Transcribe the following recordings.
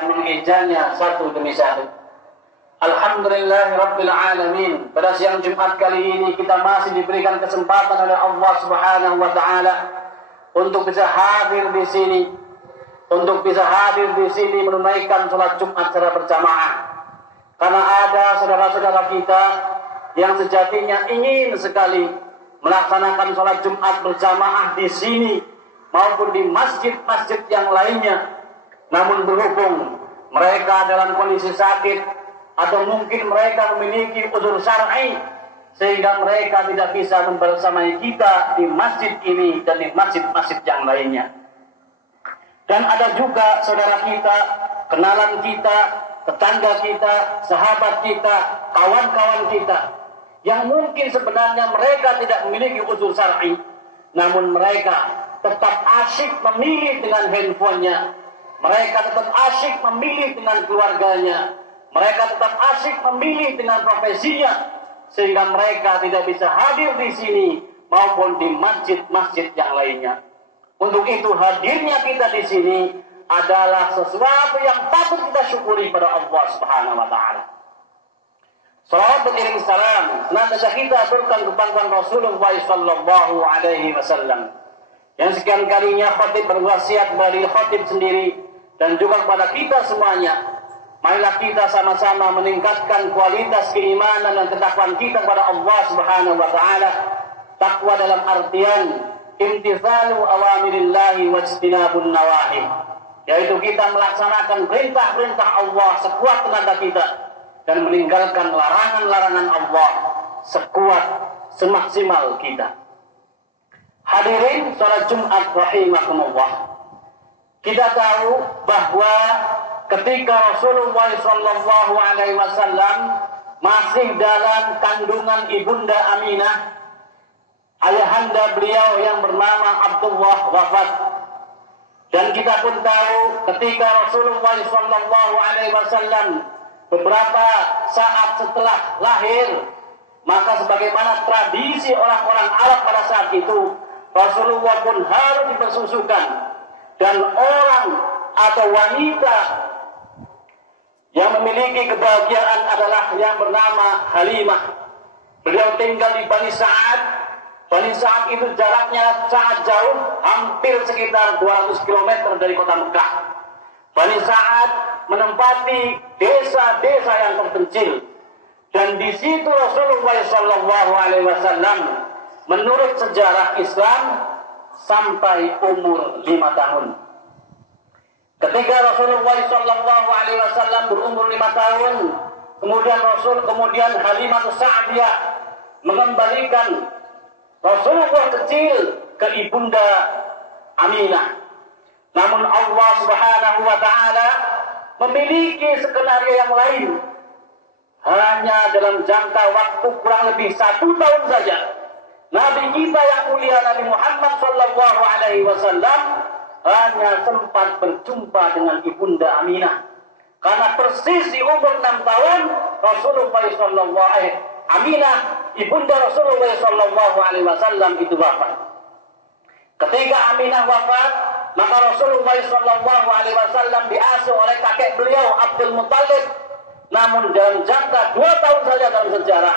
mengejanya satu demi satu. Alhamdulillahirabbil alamin. Pada siang Jumat kali ini kita masih diberikan kesempatan oleh Allah Subhanahu wa taala untuk bisa hadir di sini, menunaikan salat Jumat secara berjamaah. Karena ada saudara-saudara kita yang sejatinya ingin sekali melaksanakan salat Jumat berjamaah di sini maupun di masjid-masjid yang lainnya. Namun berhubung mereka dalam kondisi sakit atau mungkin mereka memiliki uzur syar'i sehingga mereka tidak bisa membersamai kita di masjid ini dan di masjid-masjid yang lainnya. Dan ada juga saudara kita, kenalan kita, tetangga kita, sahabat kita, kawan-kawan kita yang mungkin sebenarnya mereka tidak memiliki uzur syar'i, namun mereka tetap asyik memilih dengan handphonenya. Mereka tetap asyik memilih dengan keluarganya. Mereka tetap asyik memilih dengan profesinya. Sehingga mereka tidak bisa hadir di sini maupun di masjid-masjid yang lainnya. Untuk itu hadirnya kita di sini adalah sesuatu yang patut kita syukuri pada Allah Subhanahu wa taala. Salawat beriring salam senantiasa kita aturkan kepada Rasulullah sallallahu alaihi wasallam. Yang sekian kalinya khatib berwasiat dari khatib sendiri dan juga kepada kita semuanya, marilah kita sama-sama meningkatkan kualitas keimanan dan ketakwaan kita kepada Allah Subhanahu wa taala. Takwa dalam artian imtithalu awamirillahi wajtinabun nawahi, yaitu kita melaksanakan perintah-perintah Allah sekuat tenaga kita dan meninggalkan larangan-larangan Allah sekuat semaksimal kita. Hadirin salat Jumat rahimakumullah. Kita tahu bahwa ketika Rasulullah sallallahu alaihi wasallam masih dalam kandungan ibunda Aminah, ayahanda beliau yang bernama Abdullah wafat. Dan kita pun tahu ketika Rasulullah sallallahu alaihi wasallam beberapa saat setelah lahir, maka sebagaimana tradisi orang-orang Arab pada saat itu, Rasulullah pun harus dipersusukan. Dan orang atau wanita yang memiliki kebahagiaan adalah yang bernama Halimah. Beliau tinggal di Bani Sa'ad. Bani Sa'ad itu jaraknya sangat jauh, hampir sekitar 200 km dari kota Mekah. Bani Sa'ad menempati desa-desa yang terpencil. Dan di situ Rasulullah SAW menurut sejarah Islam sampai umur 5 tahun. Ketika Rasulullah SAW berumur 5 tahun, kemudian Halimah Sa'diyah mengembalikan Rasulullah kecil ke ibunda Aminah. Namun Allah Subhanahu wa taala memiliki skenario yang lain. Hanya dalam jangka waktu kurang lebih 1 tahun saja, Nabi kita yang mulia Nabi Muhammad sallallahu alaihi wasallam hanya sempat berjumpa dengan ibunda Aminah. Karena persis di umur 6 tahun Rasulullah Aminah ibunda Rasulullah sallallahu alaihi wasallam itu wafat. Ketika Aminah wafat, maka Rasulullah sallallahu alaihi wasallam diasuh oleh kakek beliau Abdul Muttalib. Namun dalam jangka 2 tahun saja dalam sejarah,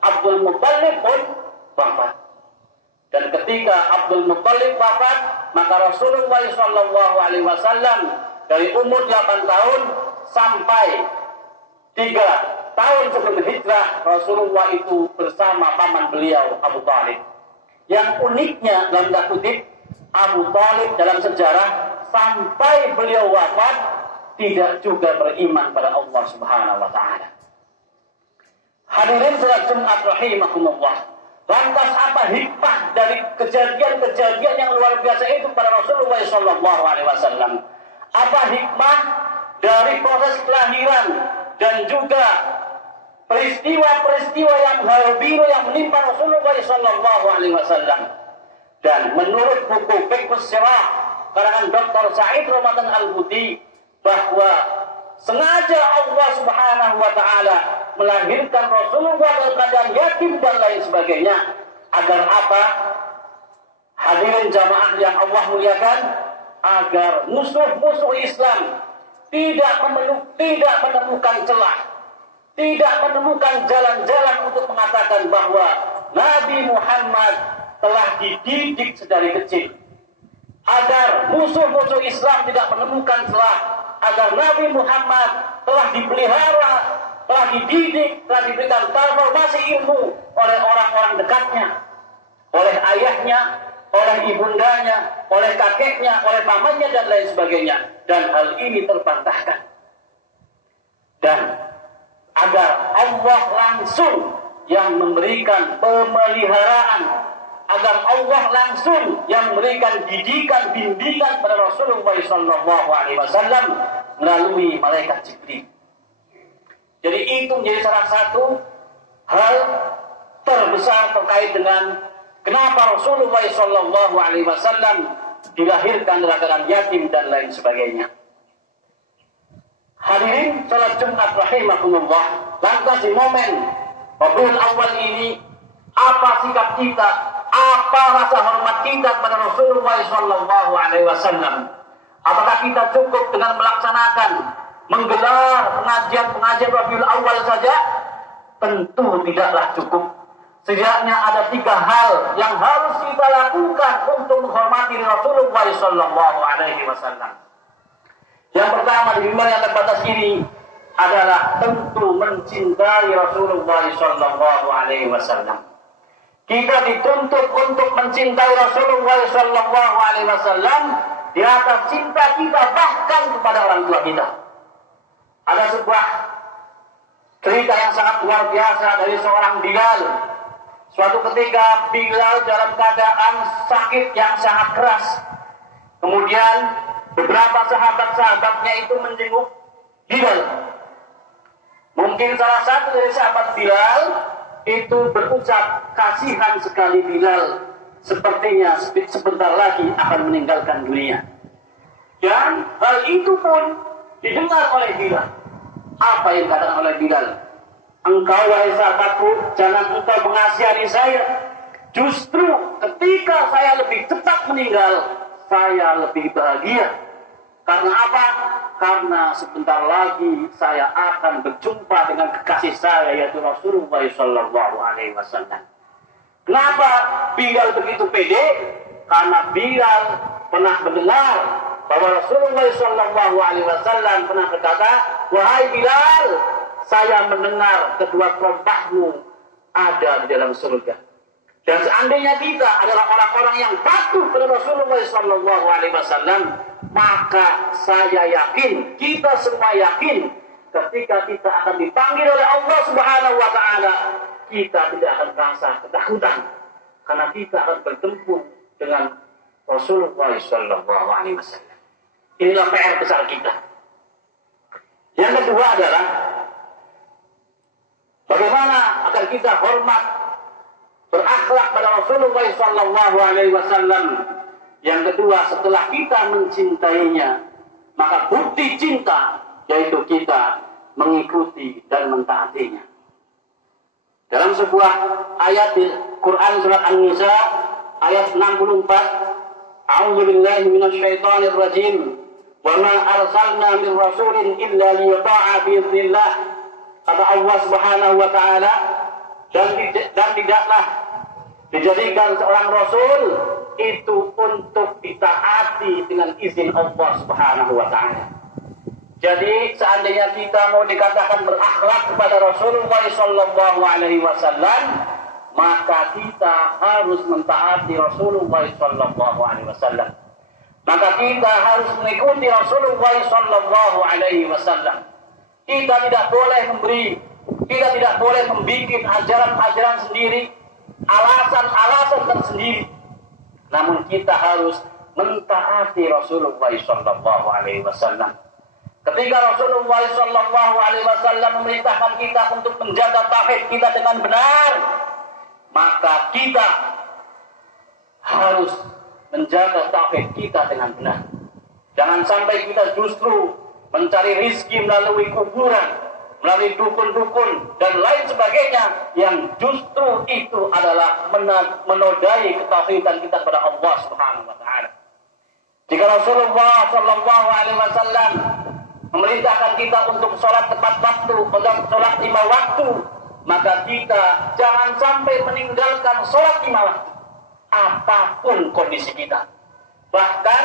Abdul Muttalib pun wafat. Dan ketika Abdul Muttalib wafat, maka Rasulullah SAW dari umur 8 tahun sampai 3 tahun sebelum hijrah, Rasulullah itu bersama paman beliau Abu Talib. Yang uniknya dalam tanda kutip, Abu Talib dalam sejarah sampai beliau wafat tidak juga beriman pada Allah Subhanahu wa taala. Hadirin salat Jumat rahimakumullah. Lantas apa hikmah dari kejadian-kejadian yang luar biasa itu pada Rasulullah SAW? Apa hikmah dari proses kelahiran dan juga peristiwa-peristiwa yang haru yang menimpa Rasulullah SAW? Dan menurut buku Fiqh Sirah karangan Dr. Said Ramadan Al-Buti, bahwa sengaja Allah Subhanahu wa taala melahirkan Rasulullah dalam keadaan yatim dan lain sebagainya agar apa? Hadirin jamaah yang Allah muliakan, agar musuh-musuh Islam tidak menemukan celah, tidak menemukan jalan-jalan untuk mengatakan bahwa Nabi Muhammad telah dididik sedari kecil, agar musuh-musuh Islam tidak menemukan celah, agar Nabi Muhammad telah dipelihara, telah dididik, telah diberikan transformasi ilmu oleh orang-orang dekatnya, oleh ayahnya, oleh ibundanya, oleh kakeknya, oleh pamannya, dan lain sebagainya. Dan hal ini terbantahkan. Dan agar Allah langsung yang memberikan pemeliharaan, agar Allah langsung yang memberikan didikan, bimbingan pada Rasulullah SAW melalui malaikat Jibril. Jadi itu menjadi salah satu hal terbesar terkait dengan kenapa Rasulullah SAW dilahirkan dalam keadaan yatim dan lain sebagainya. Hadirin salat Jumat rahimakumullah, lantas di momen Rabiul Awal ini, apa sikap kita, apa rasa hormat kita kepada Rasulullah SAW? Apakah kita cukup dengan melaksanakan, menggelar pengajian Rabiul Awal saja? Tentu tidaklah cukup. Setidaknya ada 3 hal yang harus kita lakukan untuk menghormati Rasulullah SAW. Yang pertama di mimbar yang terbatas ini adalah tentu mencintai Rasulullah SAW. Kita dituntut untuk mencintai Rasulullah SAW di atas cinta kita bahkan kepada orang tua kita. Ada sebuah cerita yang sangat luar biasa dari seorang Bilal. Suatu ketika Bilal dalam keadaan sakit yang sangat keras. Kemudian beberapa sahabat-sahabatnya itu menjenguk Bilal. Mungkin salah satu dari sahabat Bilal itu berucap, kasihan sekali Bilal, sepertinya sebentar lagi akan meninggalkan dunia. Dan hal itu pun didengar oleh Bilal. Apa yang dikatakan oleh Bilal? Engkau wahai sahabatku, jangan engkau mengasihani saya. Justru ketika saya lebih cepat meninggal, saya lebih bahagia. Karena apa? Karena sebentar lagi saya akan berjumpa dengan kekasih saya, yaitu Rasulullah SAW. Kenapa Bilal begitu pede? Karena Bilal pernah mendengar bahwa Rasulullah SAW pernah berkata, wahai Bilal, saya mendengar kedua kelompokmu ada di dalam surga. Dan seandainya kita adalah orang-orang yang patuh kepada Rasulullah SAW, maka saya yakin, kita semua yakin, ketika kita akan dipanggil oleh Allah Subhanahu Wa Taala, kita tidak akan merasa ketakutan, karena kita akan bertemu dengan Rasulullah SAW. Inilah PR besar kita. Yang kedua adalah bagaimana agar kita hormat, berakhlak pada Rasulullah SAW. Yang kedua, setelah kita mencintainya, maka bukti cinta yaitu kita mengikuti dan mentaatinya. Dalam sebuah ayat di Quran surat An-Nisa ayat 64, A'udzu billahi minasyaitonir rajim. Wa ma arsalna min rasulin illa liyuta'a bi idznillah. Kata Allah Subhanahu wa taala, dan tidaklah dijadikan seorang rasul itu untuk ditaati dengan izin Allah Subhanahu wa taala. Jadi seandainya kita mau dikatakan berakhlak kepada Rasulullah SAW, maka kita harus mentaati Rasulullah SAW. Maka kita harus mengikuti Rasulullah SAW. Kita tidak boleh memberi, kita tidak boleh membuat ajaran-ajaran sendiri, alasan-alasan tersendiri. Namun kita harus mentaati Rasulullah SAW. Ketika Rasulullah SAW memerintahkan kita untuk menjaga tauhid kita dengan benar, maka kita harus menjaga tauhid kita dengan benar. Jangan sampai kita justru mencari rizki melalui kuburan, melalui dukun-dukun dan lain sebagainya, yang justru itu adalah menodai ketauhidan kita kepada Allah Subhanahu wa taala. Jika Rasulullah SAW memerintahkan kita untuk sholat tepat waktu, untuk sholat 5 waktu, maka kita jangan sampai meninggalkan sholat 5 waktu, apapun kondisi kita. Bahkan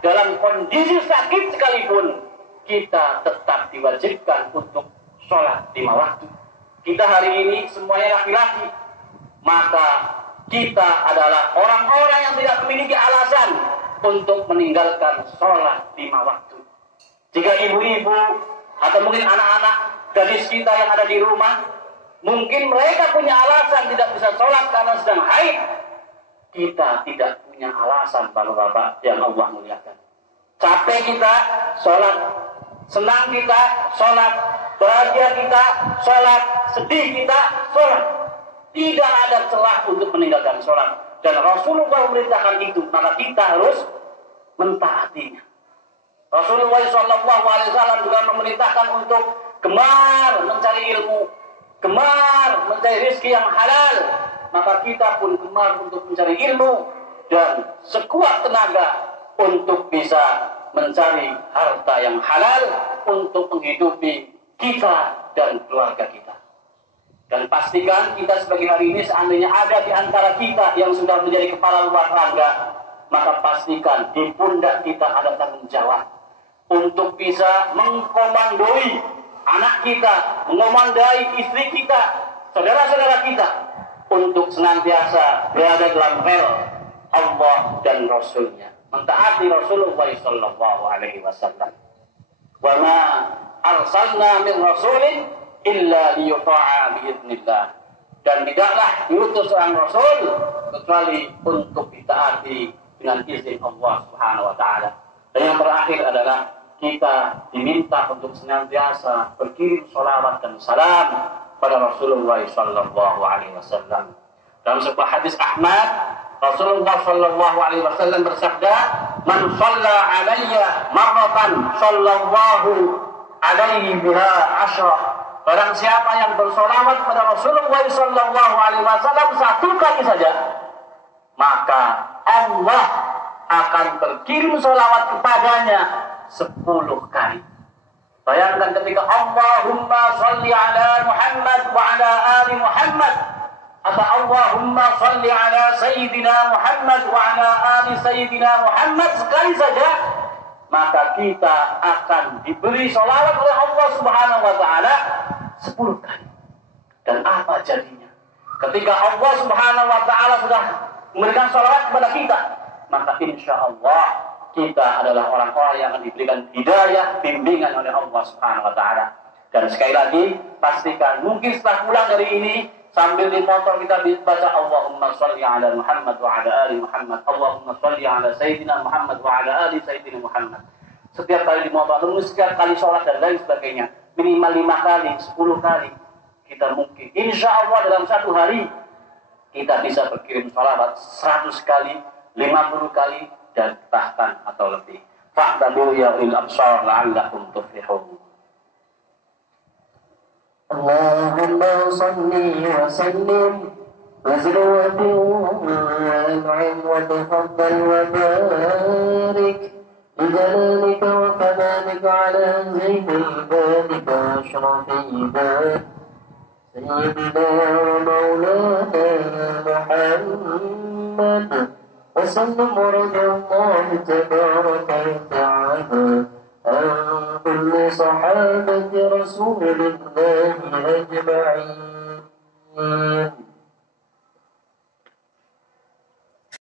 dalam kondisi sakit sekalipun, kita tetap diwajibkan untuk sholat 5 waktu. Kita hari ini semuanya laki-laki, maka kita adalah orang-orang yang tidak memiliki alasan untuk meninggalkan sholat 5 waktu. Jika ibu-ibu atau mungkin anak-anak gadis kita yang ada di rumah, mungkin mereka punya alasan tidak bisa sholat karena sedang haid. Kita tidak punya alasan, bapak-bapak yang Allah muliakan. Capek kita, sholat. Senang kita, sholat. Bahagia kita, sholat. Sedih kita, sholat. Tidak ada celah untuk meninggalkan sholat. Dan Rasulullah memerintahkan itu, maka kita harus mentaatinya. Rasulullah SAW juga memerintahkan untuk gemar mencari ilmu, gemar mencari rezeki yang halal. Maka kita pun gemar untuk mencari ilmu dan sekuat tenaga untuk bisa mencari harta yang halal untuk menghidupi kita dan keluarga kita. Dan pastikan kita sebagai hari ini seandainya ada di antara kita yang sudah menjadi kepala rumah tangga, maka pastikan di pundak kita ada tanggung jawab untuk bisa mengkomandoi anak kita, mengkomandoi istri kita, saudara-saudara kita, untuk senantiasa berada dalam rel Allah dan Rasulnya, mentaati Rasulullah sallallahu alaihi wasallam. Wa ma arsalna min rasulin illa liyuta'a biidznillah. Dan tidaklah diutus seorang rasul kecuali untuk ditaati dengan izin Allah Subhanahu wa taala. Dan yang terakhir adalah kita diminta untuk senantiasa berkirim sholawat dan salam pada Rasulullah sallallahu alaihi wasallam. Dalam sebuah hadis Ahmad, Rasulullah sallallahu alaihi wasallam bersabda, "Man shalla alayya marratan sallallahu alaihi biha asyra." Barang siapa yang bersolawat pada Rasulullah sallallahu alaihi wasallam 1 kali saja, maka Allah akan berkirim solawat kepadanya 10 kali. Bayangkan ketika Allahumma salli ala Muhammad wa ala ali Muhammad, atau Allahumma salli ala Sayyidina Muhammad wa ala ali Sayyidina Muhammad sekali saja, maka kita akan diberi solawat oleh Allah Subhanahu wa taala 10 kali. Dan apa jadinya? Ketika Allah Subhanahu wa taala sudah memberikan solawat kepada kita, maka insya Allah kita adalah orang-orang yang akan diberikan hidayah, bimbingan oleh Allah Subhanahu wa taala. Dan sekali lagi, pastikan mungkin setelah pulang dari ini, sambil di motor kita baca Allahumma sholli ala Muhammad wa ala ali Muhammad, Allahumma sholli ala Sayyidina Muhammad wa ala ali Sayyidina Muhammad. Setiap kali di motor, setiap kali sholat dan lain sebagainya, minimal 5 kali, 10 kali, kita mungkin insya Allah dalam 1 hari kita bisa berkirim sholawat 100 kali, 50 kali, dan bahkan atau lebih. Fa'tabiru ya ulil absar la'allakum tuflihun. Allahumma salli wa sallim wa zid wa an'im wa tafaddal wa barik bijalalika wa kamalika ala zainil ibadika wa ashrafil ibad sayyidina wa maulana Muhammad وسلم ورضي الله تبارك وتعالى عن كل صحابة رسول الله أجمعين.